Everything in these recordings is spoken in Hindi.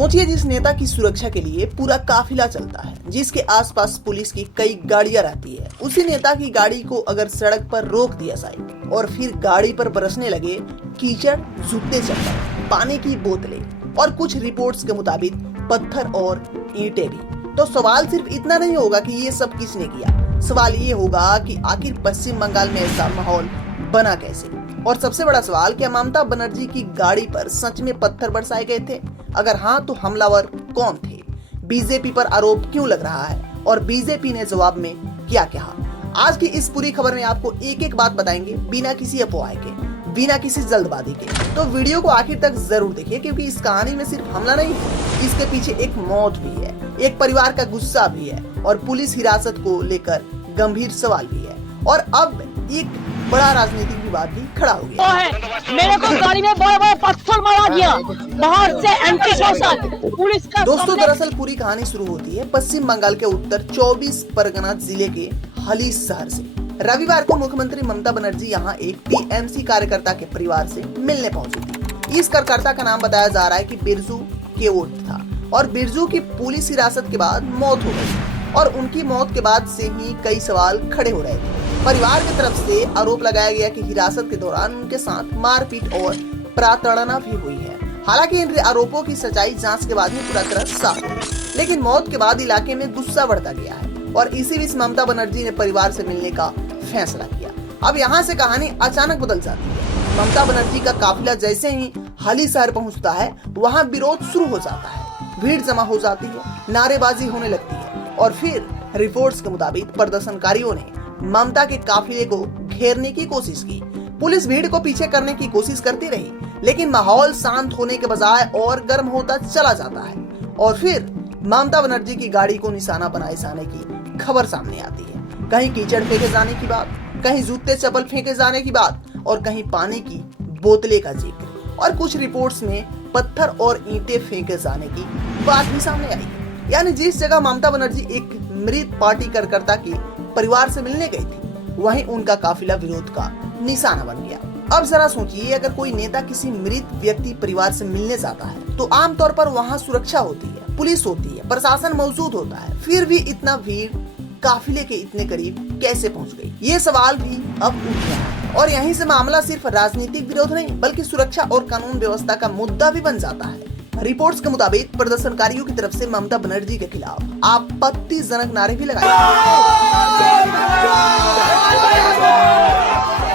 सोचिए, जिस नेता की सुरक्षा के लिए पूरा काफिला चलता है, जिसके आसपास पुलिस की कई गाड़ियां रहती है, उसी नेता की गाड़ी को अगर सड़क पर रोक दिया जाए और फिर गाड़ी पर बरसने लगे कीचड़, जूते चप्पल, पानी की बोतलें और कुछ रिपोर्ट्स के मुताबिक पत्थर और ईंटें भी, तो सवाल सिर्फ इतना नहीं होगा कि ये सब किसने किया। सवाल ये होगा कि आखिर पश्चिम बंगाल में ऐसा माहौल बना कैसे। और सबसे बड़ा सवाल, क्या ममता बनर्जी की गाड़ी पर सच में पत्थर बरसाए गए थे? अगर हाँ, तो हमलावर कौन थे? बीजेपी पर आरोप क्यों लग रहा है और बीजेपी ने जवाब में क्या कहा? आज की इस पूरी खबर में आपको एक एक बात बताएंगे, बिना किसी अफवाह के, बिना किसी जल्दबाजी के। तो वीडियो को आखिर तक जरूर देखिए, क्योंकि इस कहानी में सिर्फ हमला नहीं है, इसके पीछे एक मौत भी है, एक परिवार का गुस्सा भी है और पुलिस हिरासत को लेकर गंभीर सवाल भी है। और अब एक बड़ा राजनीतिक विवाद भी खड़ा हो गया है। मेरे को गाड़ी में बड़े-बड़े पत्थर मारा गया, बाहर से एंटी सोशल पुलिस का। दोस्तों, दरअसल पूरी कहानी शुरू होती है पश्चिम बंगाल के उत्तर 24 परगना जिले के हली शहर से। रविवार को मुख्यमंत्री ममता बनर्जी यहाँ एक टीएमसी कार्यकर्ता के परिवार से मिलने पहुंची थी। इस कार्यकर्ता का नाम बताया जा रहा है कि बिरजू केवट था और बिरजू की पुलिस हिरासत के बाद मौत हो गई और उनकी मौत के बाद से ही कई सवाल खड़े हो रहे थे। परिवार की तरफ से आरोप लगाया गया कि हिरासत के दौरान उनके साथ मारपीट और प्रताड़ना भी हुई है। हालांकि इन आरोपों की सच्चाई जांच के बाद ही पूरा तरह साफ हुई, लेकिन मौत के बाद इलाके में गुस्सा बढ़ता गया है और इसी बीच ममता बनर्जी ने परिवार से मिलने का फैसला किया। अब यहाँ से कहानी अचानक बदल जाती है। ममता बनर्जी का काफिला जैसे ही हाली शहर पहुँचता है, वहाँ विरोध शुरू हो जाता है, भीड़ जमा हो जाती है, नारेबाजी होने लगती है और फिर रिपोर्ट्स के मुताबिक प्रदर्शनकारियों ने ममता के काफिले को घेरने की कोशिश की। पुलिस भीड़ को पीछे करने की कोशिश करती रही, लेकिन माहौल शांत होने के बजाय और गर्म होता चला जाता है और फिर ममता बनर्जी की गाड़ी को निशाना बनाए जाने की खबर सामने आती है। कहीं कीचड़ फेंके जाने की बात, कहीं जूते चप्पल फेंके जाने की बात और कहीं पानी की बोतले का जिक्र और कुछ रिपोर्ट्स में पत्थर और ईंटें फेंके जाने की बात भी सामने आई। यानी जिस जगह ममता बनर्जी एक मृत पार्टी कार्यकर्ता की परिवार से मिलने गई थी, वहीं उनका काफिला विरोध का निशाना बन गया। अब जरा सोचिए, अगर कोई नेता किसी मृत व्यक्ति परिवार से मिलने जाता है तो आमतौर पर वहाँ सुरक्षा होती है, पुलिस होती है, प्रशासन मौजूद होता है, फिर भी इतना भीड़ काफिले के इतने करीब कैसे पहुँच गई? ये सवाल भी अब उठ रहा है और यहीं से मामला सिर्फ राजनीतिक विरोध नहीं, बल्कि सुरक्षा और कानून व्यवस्था का मुद्दा भी बन जाता है। रिपोर्ट्स के मुताबिक प्रदर्शनकारियों की तरफ से ममता बनर्जी के खिलाफ आपत्तिजनक नारे भी लगाए,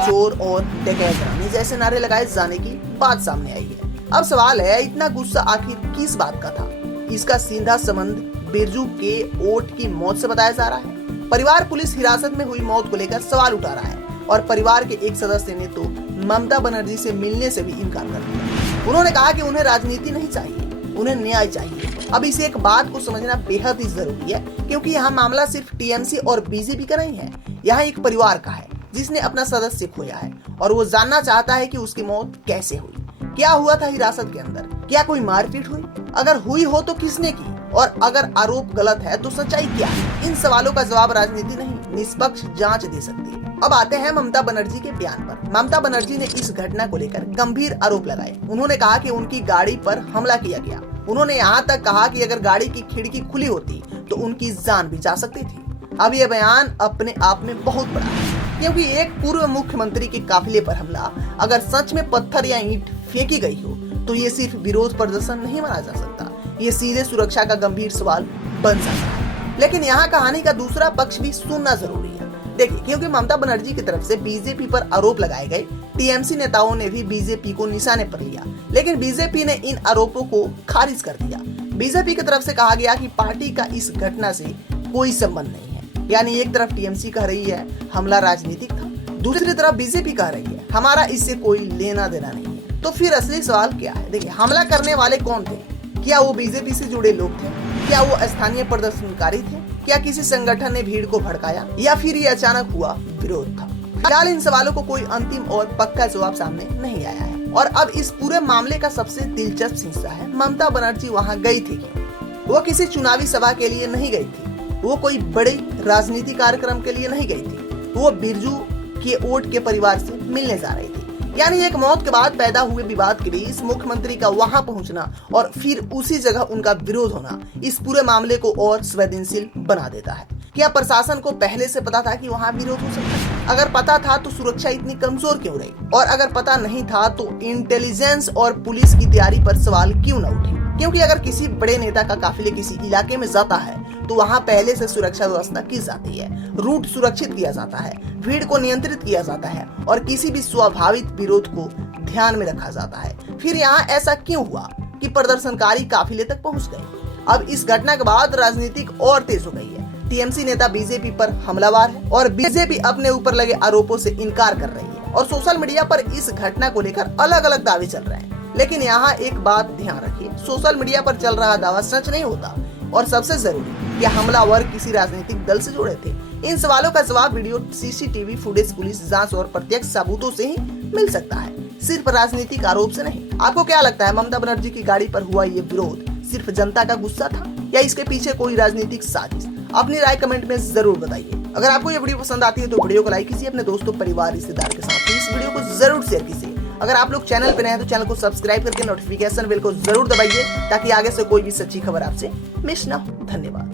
चोर और डकैत जैसे नारे लगाए जाने की बात सामने आई है। अब सवाल है, इतना गुस्सा आखिर किस बात का था? इसका सीधा संबंध बिरजू के ओट की मौत से बताया जा रहा है। परिवार पुलिस हिरासत में हुई मौत को लेकर सवाल उठा रहा है और परिवार के एक सदस्य ने तो ममता बनर्जी से मिलने से भी इनकार कर दिया। उन्होंने कहा कि उन्हें राजनीति नहीं चाहिए, उन्हें न्याय चाहिए। अब इस एक बात को समझना बेहद ही जरूरी है, क्योंकि यहाँ मामला सिर्फ टीएमसी और बीजेपी का नहीं है, यहाँ एक परिवार का है जिसने अपना सदस्य खोया है और वो जानना चाहता है कि उसकी मौत कैसे हुई, क्या हुआ था हिरासत के अंदर, क्या कोई मारपीट हुई, अगर हुई हो तो किसने की, और अगर आरोप गलत है तो सच्चाई क्या है? इन सवालों का जवाब राजनीति नहीं, निष्पक्ष जांच दे सकती है। अब आते हैं ममता बनर्जी के बयान पर। ममता बनर्जी ने इस घटना को लेकर गंभीर आरोप लगाए। उन्होंने कहा कि उनकी गाड़ी पर हमला किया गया। उन्होंने यहाँ तक कहा कि अगर गाड़ी की खिड़की खुली होती तो उनकी जान भी जा सकती थी। अब ये बयान अपने आप में बहुत बड़ा है, क्योंकि एक पूर्व मुख्यमंत्री के काफिले पर हमला अगर सच में पत्थर या ईंट फेंकी गई हो तो ये सिर्फ विरोध प्रदर्शन नहीं माना जा सकता, ये सीधे सुरक्षा का गंभीर सवाल बन सकता है। लेकिन यहाँ कहानी का दूसरा पक्ष भी सुनना जरूरी है। देखिए, क्योंकि ममता बनर्जी की तरफ से बीजेपी पर आरोप लगाए गए, टीएमसी नेताओं ने भी बीजेपी को निशाने पर लिया, लेकिन बीजेपी ने इन आरोपों को खारिज कर दिया। बीजेपी की तरफ से कहा गया कि पार्टी का इस घटना से कोई संबंध नहीं है। यानी एक तरफ टीएमसी कह रही है हमला राजनीतिक था, दूसरी तरफ बीजेपी कह रही है हमारा इससे कोई लेना देना नहीं है। तो फिर असली सवाल क्या है? देखिए, हमला करने वाले कौन थे? क्या वो बीजेपी से जुड़े लोग थे? क्या वो स्थानीय प्रदर्शनकारी थे? क्या किसी संगठन ने भीड़ को भड़काया या फिर ये अचानक हुआ विरोध था? फिलहाल इन सवालों को कोई अंतिम और पक्का जवाब सामने नहीं आया है। और अब इस पूरे मामले का सबसे दिलचस्प हिस्सा है, ममता बनर्जी वहाँ गई थी क्यों? वो किसी चुनावी सभा के लिए नहीं गई थी, वो कोई बड़े राजनीतिक कार्यक्रम के लिए नहीं गई थी, वो बिरजू के ओट के परिवार से मिलने जा रही थी। यानी एक मौत के बाद पैदा हुए विवाद के बीच मुख्यमंत्री का वहां पहुंचना और फिर उसी जगह उनका विरोध होना इस पूरे मामले को और संवेदनशील बना देता है। क्या प्रशासन को पहले से पता था कि वहां विरोध हो सकता है? अगर पता था तो सुरक्षा इतनी कमजोर क्यों रही? और अगर पता नहीं था तो इंटेलिजेंस और पुलिस की तैयारी पर सवाल क्यों न उठे? क्योंकि अगर किसी बड़े नेता का काफिले किसी इलाके में जाता है तो वहां पहले से सुरक्षा व्यवस्था की जाती है, रूट सुरक्षित किया जाता है, भीड़ को नियंत्रित किया जाता है और किसी भी स्वाभाविक विरोध को ध्यान में रखा जाता है। फिर यहाँ ऐसा क्यों हुआ कि प्रदर्शनकारी काफिले तक पहुंच गए? अब इस घटना के बाद राजनीतिक और तेज हो गई है। टीएमसी नेता बीजेपी पर हमलावर है और बीजेपी अपने ऊपर लगे आरोपों से इनकार कर रही है और सोशल मीडिया पर इस घटना को लेकर अलग अलग दावे चल रहे हैं। लेकिन यहाँ एक बात ध्यान रखिए, सोशल मीडिया पर चल रहा दावा सच नहीं होता और सबसे जरूरी कि हमलावर किसी राजनीतिक दल से जुड़े थे। इन सवालों का जवाब वीडियो, सीसीटीवी फुटेज, पुलिस जांच और प्रत्यक्ष सबूतों से ही मिल सकता है, सिर्फ राजनीतिक आरोप से नहीं। आपको क्या लगता है, ममता बनर्जी की गाड़ी पर हुआ ये विरोध सिर्फ जनता का गुस्सा था या इसके पीछे कोई राजनीतिक साजिश? अपनी राय कमेंट में जरूर बताइए। अगर आपको ये वीडियो पसंद आती है तो वीडियो को लाइक कीजिए, अपने दोस्तों, परिवार, रिश्तेदार के साथ इस वीडियो को जरूर शेयर कीजिए। अगर आप लोग चैनल पे नए हैं तो चैनल को सब्सक्राइब करके नोटिफिकेशन बेल को जरूर दबाइए ताकि आगे से कोई भी सच्ची खबर आपसे मिस ना हो। धन्यवाद।